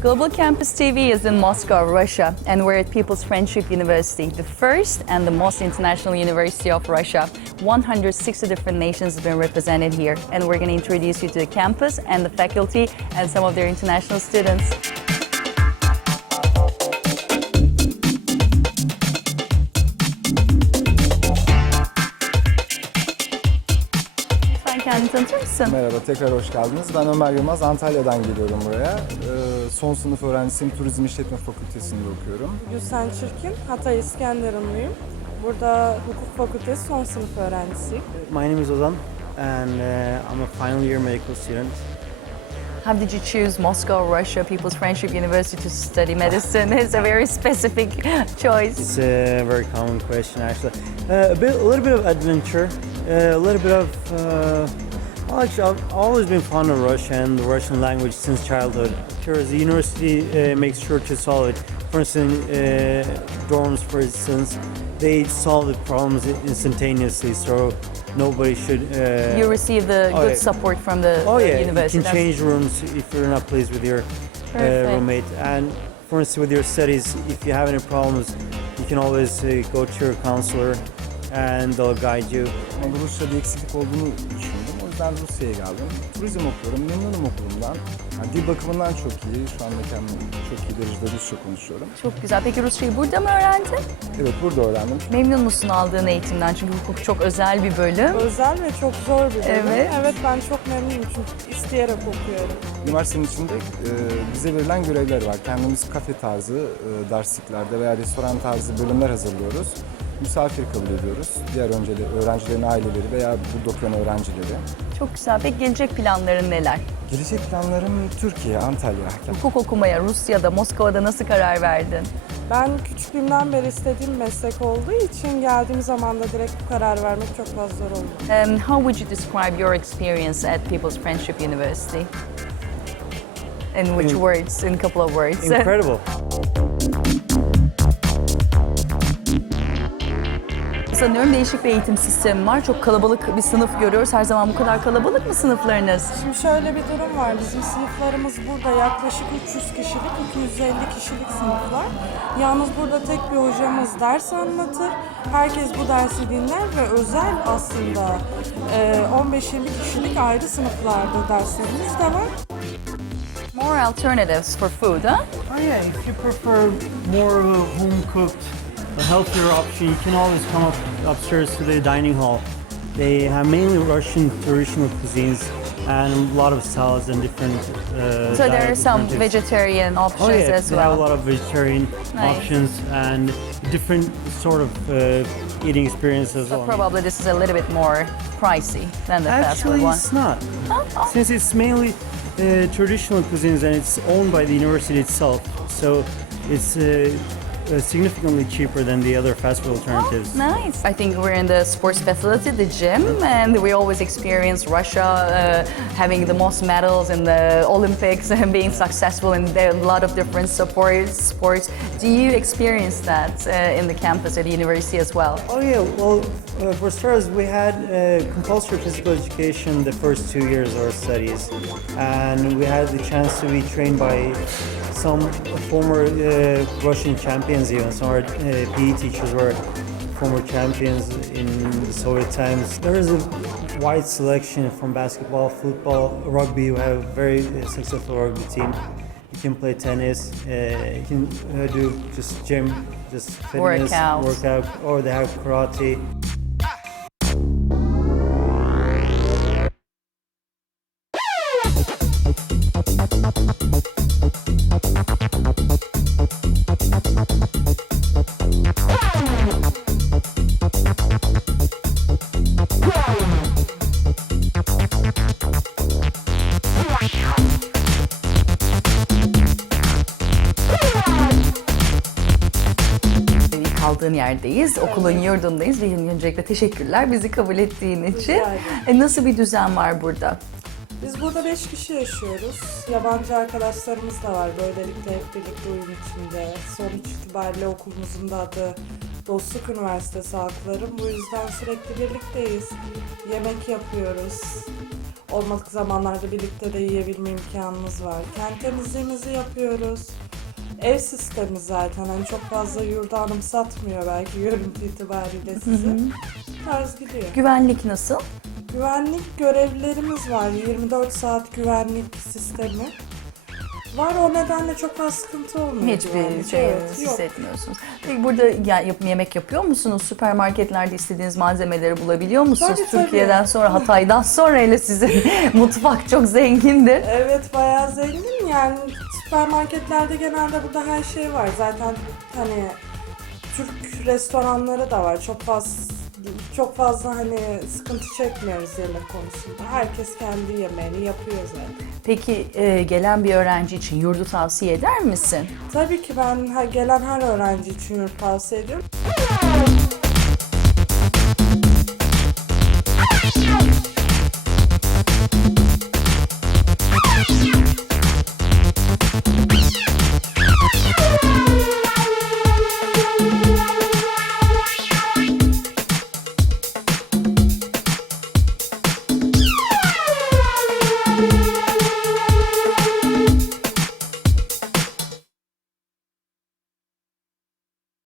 Global Campus TV is in Moscow, Russia, and we're at People's Friendship University, the first and the most international university of Russia. 160 different nations have been represented here, and we're going to introduce you to the campus and the faculty and some of their international students. Kendini tanıtır mısın? Merhaba, tekrar hoş geldiniz. Ben Ömer Yılmaz, Antalya'dan geliyorum buraya. Ee, son sınıf öğrencisiyim, Turizm İşletme Fakültesi'nde okuyorum. Gülsen Çirkin, Hatay İskenderunluyum. Burada hukuk fakültesi son sınıf öğrencisiyim. My name is Ozan, and uh, I'm a final year medical student. How did you choose Moscow, Russia, People's Friendship University to study medicine? It's a very specific choice. It's a very common question, actually. Uh, a bit, a little bit of adventure, uh, a little bit of. Uh, well, actually, I've always been fond of Russian, and the Russian language since childhood. Because the university uh, makes sure to solve it. For instance, uh, dorms, for instance, they solve the problems instantaneously, so nobody should. Uh, You receive the Oh, good yeah. support from the Oh the yeah, university. you can That's- change rooms if you're not pleased with your uh, roommate. And for instance, with your studies, if you have any problems, you can always uh, go to your counselor, and they'll guide you. Ama Rusya'da eksiklik olduğunu yüzden Rusya'ya geldim. Turizm okuyorum, memnunum okulumdan. Yani dil bakımından çok iyi. Şu anda kendim çok iyi derecede Rusça konuşuyorum. Çok güzel. Peki Rusçayı burada mı öğrendin? Evet, burada öğrendim. Memnun musun aldığın eğitimden? Çünkü hukuk çok özel bir bölüm. Özel ve çok zor bir bölüm. Evet. Evet ben çok memnunum çünkü isteyerek okuyorum. Üniversitenin içinde e, bize verilen görevler var. Kendimiz kafe tarzı e, dersliklerde veya restoran tarzı bölümler hazırlıyoruz. Misafir kabul ediyoruz. Diğer önceli, öğrencilerin aileleri veya burada okuyan öğrencileri. Çok güzel. Peki gelecek planların neler? Gelecek planlarım Türkiye, Antalya. Hukuk okumaya Rusya'da, Moskova'da nasıl karar verdin? Ben küçüklüğümden beri istediğim meslek olduğu için geldiğim zaman da direkt bu karar vermek çok fazla zor oldu. Um, how would you describe your experience at People's Friendship University? In which In- words? In a couple of words. Incredible. Sanıyorum değişik bir eğitim sistemi var. Çok kalabalık bir sınıf görüyoruz. Her zaman bu kadar kalabalık mı sınıflarınız? Şimdi şöyle bir durum var. Bizim sınıflarımız burada yaklaşık 300 kişilik, 250 kişilik sınıflar. Yalnız burada tek bir hocamız ders anlatır. Herkes bu dersi dinler ve özel aslında e, 15-20 kişilik ayrı sınıflarda derslerimiz de var. More alternatives for food, huh? Oh yeah, if you prefer more of a home cooked, a healthier option, you can always come up upstairs to the dining hall. They have mainly Russian traditional cuisines and a lot of salads and different. Uh, So there are some alternatives. vegetarian options Oh yeah, as they have a lot of vegetarian Nice. options and different sort of uh, eating experiences. So well. probably this is a little bit more pricey than the fast food Actually, one. it's not. Oh, Since it's mainly uh, traditional cuisines and it's owned by the university itself, so it's uh, significantly cheaper than the other fast food alternatives. Nice. I think we're in the sports facility, the gym, and we always experience Russia uh, having the most medals in the Olympics and being successful in a lot of different sports. Sports. Do you experience that uh, in the campus at the university as well? Oh yeah, well, uh, for starters, we had uh, compulsory physical education the first two years of our studies, and we had the chance to be trained by some former uh, Russian champions. Even some of our uh, PE teachers were former champions in the Soviet times. There is a wide selection from basketball, football, rugby. We have a very uh, successful rugby team. You can play tennis. Uh, you can uh, do just gym, just fitness, Workouts. workout, or they have karate. Kaldığın yerdeyiz, okulun yurdundayız. Bir öncelikle teşekkürler bizi kabul ettiğin için. E, nasıl bir düzen var burada? Biz burada 5 kişi yaşıyoruz. Yabancı arkadaşlarımız da var. Böylelikle hep birlikte uyum içinde. Sonuç itibariyle okulumuzun da adı Dostluk Üniversitesi halklarım. Bu yüzden sürekli birlikteyiz. Yemek yapıyoruz. Olmadık zamanlarda birlikte de yiyebilme imkanımız var. Kent temizliğimizi yapıyoruz. Ev sistemi zaten hani çok fazla yurda anımsatmıyor belki görüntü itibariyle sizi. Tarz gidiyor. Güvenlik nasıl? Güvenlik görevlilerimiz var. 24 saat güvenlik sistemi. Var o nedenle çok fazla sıkıntı olmuyor. Hiçbir şey Evet, hissetmiyorsunuz. Peki burada ya, yap- yemek yapıyor musunuz? Süpermarketlerde istediğiniz malzemeleri bulabiliyor musunuz? Tabii, tabii. Türkiye'den sonra, Hatay'dan sonra hele sizin mutfak çok zengindir. Evet bayağı zengin yani süpermarketlerde genelde burada her şey var. Zaten hani Türk restoranları da var. Çok fazla çok fazla hani sıkıntı çekmiyoruz yemek konusunda. Herkes kendi yemeğini yapıyor zaten. Peki e, gelen bir öğrenci için yurdu tavsiye eder misin? Tabii ki ben her- gelen her öğrenci için yurt tavsiye ediyorum.